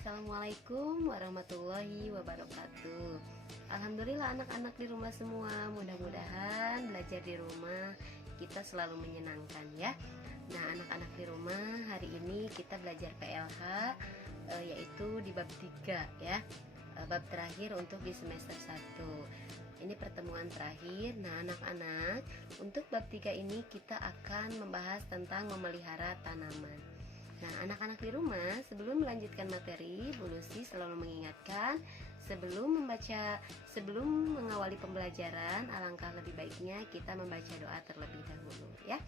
Assalamualaikum warahmatullahi wabarakatuh. Alhamdulillah anak-anak di rumah semua. Mudah-mudahan belajar di rumah kita selalu menyenangkan ya. Nah, anak-anak di rumah, hari ini kita belajar PLH yaitu di bab 3 ya. Bab terakhir untuk di semester 1. Ini pertemuan terakhir. Nah, anak-anak, untuk bab 3 ini kita akan membahas tentang memelihara tanaman. Nah, anak-anak di rumah, sebelum melanjutkan materi, Bu Lucy selalu mengingatkan sebelum mengawali pembelajaran, alangkah lebih baiknya kita membaca doa terlebih dahulu ya.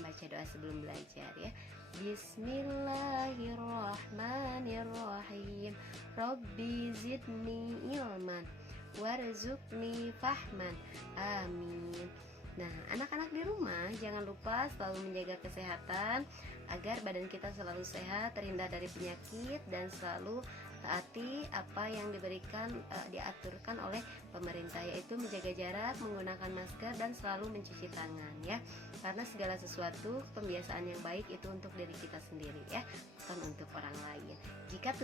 Membaca doa sebelum belajar ya. Bismillahirrahmanirrahim. Rabbi zidni ilman warzuqni fahman. Amin. Nah, anak-anak di rumah jangan lupa selalu menjaga kesehatan agar badan kita selalu sehat, terhindar dari penyakit, dan selalu taati apa yang diaturkan oleh pemerintah, yaitu menjaga jarak, menggunakan masker, dan selalu mencuci tangan ya. Karena segala sesuatu pembiasaan yang baik itu untuk diri kita sendiri ya, bukan untuk orang lain. Jika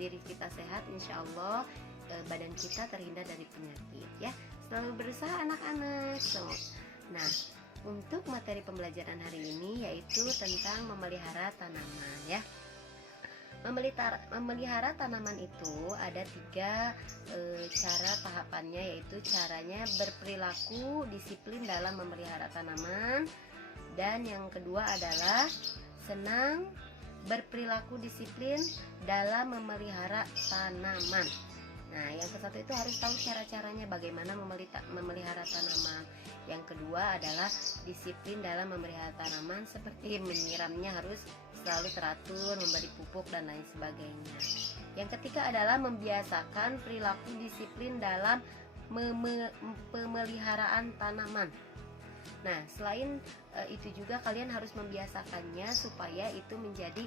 diri kita sehat, insya Allah badan kita terhindar dari penyakit ya. Selalu berusaha anak-anak. Nah, untuk materi pembelajaran hari ini yaitu tentang memelihara tanaman ya. Memelihara tanaman itu ada 3 cara tahapannya, yaitu caranya berperilaku disiplin dalam memelihara tanaman, dan yang kedua adalah senang berperilaku disiplin dalam memelihara tanaman. Nah, yang ke-1 itu harus tahu cara-caranya bagaimana memelihara tanaman. Yang kedua adalah disiplin dalam memelihara tanaman, seperti menyiramnya harus selalu teratur, memberi pupuk, dan lain sebagainya. Yang ketiga adalah membiasakan perilaku disiplin dalam pemeliharaan tanaman. Nah, selain itu juga kalian harus membiasakannya supaya itu menjadi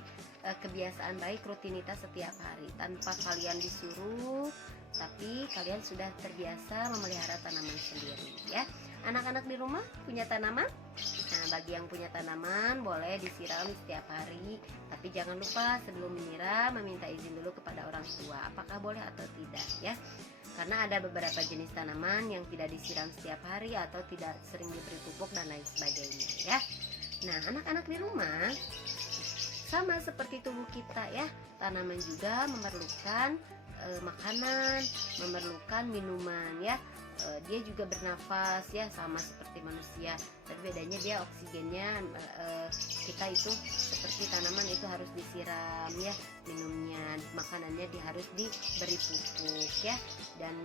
kebiasaan baik, rutinitas setiap hari tanpa kalian disuruh, tapi kalian sudah terbiasa memelihara tanaman sendiri ya. Anak-anak di rumah punya tanaman? Nah, bagi yang punya tanaman boleh disiram setiap hari, tapi jangan lupa sebelum menyiram meminta izin dulu kepada orang tua apakah boleh atau tidak ya. Karena ada beberapa jenis tanaman yang tidak disiram setiap hari atau tidak sering diberi pupuk dan lain sebagainya ya. Nah, anak-anak di rumah sama seperti tubuh kita ya, tanaman juga memerlukan makanan, memerlukan minuman ya. Dia juga bernafas ya, sama seperti manusia, tapi bedanya dia oksigennya kita itu seperti tanaman itu harus disiram ya, minumnya, makanannya harus diberi pupuk ya, dan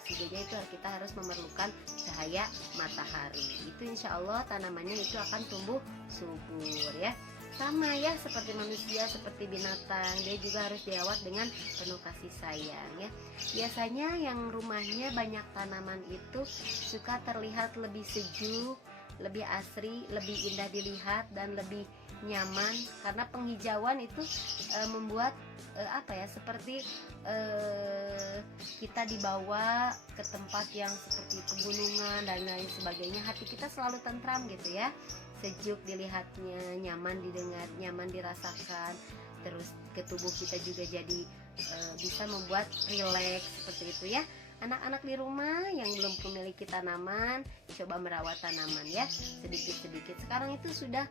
oksigennya itu kita harus memerlukan cahaya matahari. Itu insya Allah tanamannya itu akan tumbuh subur ya. Sama ya seperti manusia, seperti binatang, dia juga harus dirawat dengan penuh kasih sayang ya. Biasanya yang rumahnya banyak tanaman itu suka terlihat lebih sejuk, lebih asri, lebih indah dilihat, dan lebih nyaman karena penghijauan itu membuat seperti kita dibawa ke tempat yang seperti pegunungan dan lain sebagainya. Hati kita selalu tentram gitu ya, sejuk dilihatnya, nyaman didengar, nyaman dirasakan, terus ke tubuh kita juga jadi bisa membuat rileks seperti itu ya. Anak-anak di rumah yang belum memiliki tanaman, coba merawat tanaman ya, sedikit-sedikit. Sekarang itu sudah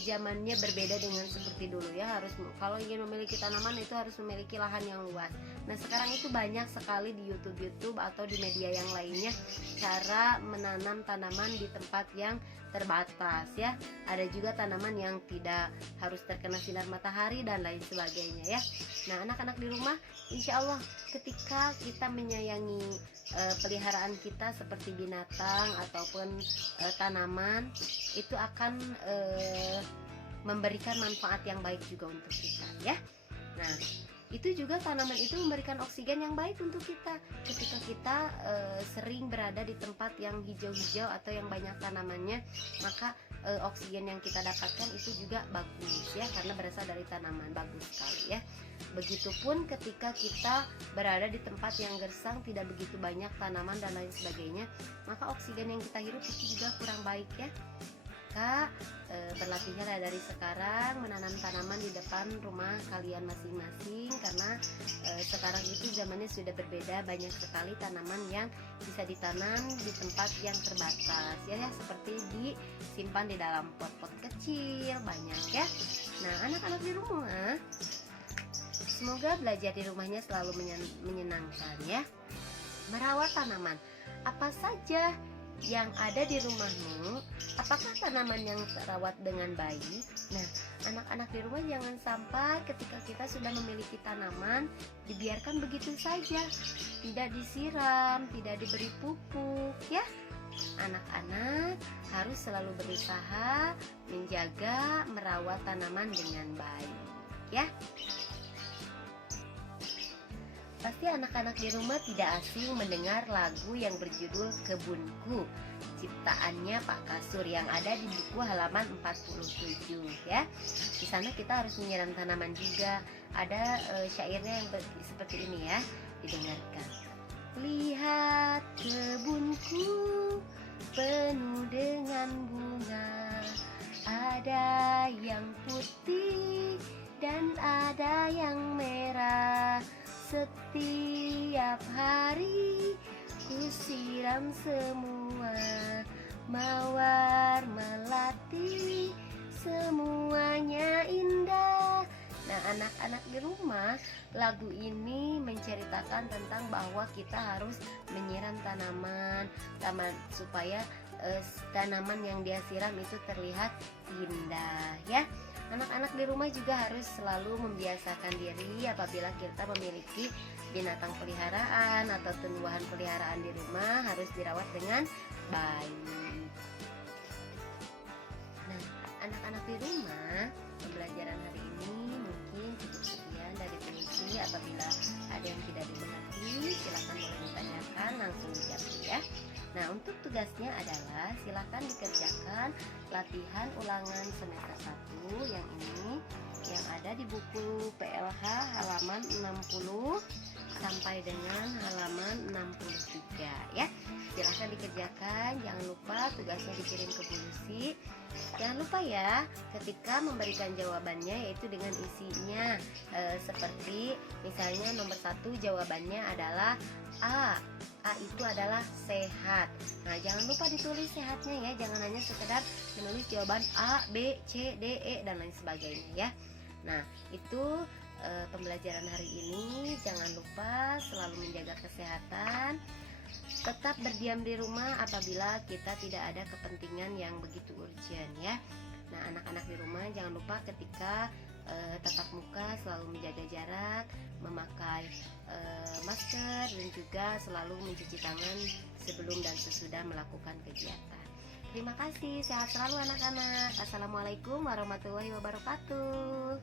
zamannya berbeda dengan seperti dulu ya. Kalau ingin memiliki tanaman itu harus memiliki lahan yang luas. Nah, sekarang itu banyak sekali di YouTube atau di media yang lainnya cara menanam tanaman di tempat yang terbatas ya. Ada juga tanaman yang tidak harus terkena sinar matahari dan lain sebagainya ya. Nah, anak-anak di rumah, insya Allah ketika kita menyayangi peliharaan kita seperti binatang ataupun tanaman, itu akan memberikan manfaat yang baik juga untuk kita ya. Nah, itu juga tanaman itu memberikan oksigen yang baik untuk kita. Ketika kita sering berada di tempat yang hijau-hijau atau yang banyak tanamannya, maka oksigen yang kita dapatkan itu juga bagus ya, karena berasal dari tanaman, bagus sekali ya. Begitupun ketika kita berada di tempat yang gersang, tidak begitu banyak tanaman dan lain sebagainya, maka oksigen yang kita hirup itu juga kurang baik ya. maka berlatihlah dari sekarang menanam tanaman di depan rumah kalian masing-masing, karena sekarang itu zamannya sudah berbeda, banyak sekali tanaman yang bisa ditanam di tempat yang terbatas ya, seperti disimpan di dalam pot-pot kecil banyak ya. Nah, anak-anak di rumah, semoga belajar di rumahnya selalu menyenangkan ya. Merawat tanaman apa saja yang ada di rumahmu, apakah tanaman yang terawat dengan baik? Nah, anak-anak di rumah jangan sampai ketika kita sudah memiliki tanaman dibiarkan begitu saja, tidak disiram, tidak diberi pupuk ya. Anak-anak harus selalu berusaha menjaga, merawat tanaman dengan baik ya. Pasti anak-anak di rumah tidak asing mendengar lagu yang berjudul Kebunku, ciptaannya Pak Kasur, yang ada di buku halaman 47 ya. Di sana kita harus menyiram tanaman juga. Ada syairnya yang seperti ini ya, didengarkan. Lihat kebunku penuh dengan bunga, ada yang putih dan ada yang merah. Setiap hari ku siram semua, mawar melati, semuanya indah. Nah, anak-anak di rumah, lagu ini menceritakan tentang bahwa kita harus menyiram tanaman supaya tanaman yang dia siram itu terlihat indah ya. Anak-anak di rumah juga harus selalu membiasakan diri apabila kita memiliki binatang peliharaan atau tumbuhan peliharaan di rumah harus dirawat dengan baik. Nah, anak-anak di rumah, pembelajaran hari ini mungkin cukup sekian dari Puisi. Apabila ada yang tidak dimengerti, silakan boleh ditanyakan langsung dijawab ya. Nah, untuk tugasnya adalah silakan dikerjakan latihan ulangan semester 1 yang ini, yang ada di buku PLH halaman 60 sampai dengan halaman 63 ya. Silahkan dikerjakan, jangan lupa tugasnya dikirim ke Bu Lucy. Jangan lupa ya, ketika memberikan jawabannya yaitu dengan isinya seperti misalnya nomor 1 jawabannya adalah A. A itu adalah sehat. Nah, jangan lupa ditulis sehatnya ya, jangan hanya sekedar menulis jawaban A, B, C, D, E dan lain sebagainya ya. Nah, itu pembelajaran hari ini. Jangan lupa selalu menjaga kesehatan. Tetap berdiam di rumah apabila kita tidak ada kepentingan yang begitu urgent ya. Nah, anak-anak di rumah jangan lupa ketika tatap muka selalu menjaga jarak, memakai masker, dan juga selalu mencuci tangan sebelum dan sesudah melakukan kegiatan. Terima kasih, sehat selalu anak-anak. Assalamualaikum warahmatullahi wabarakatuh.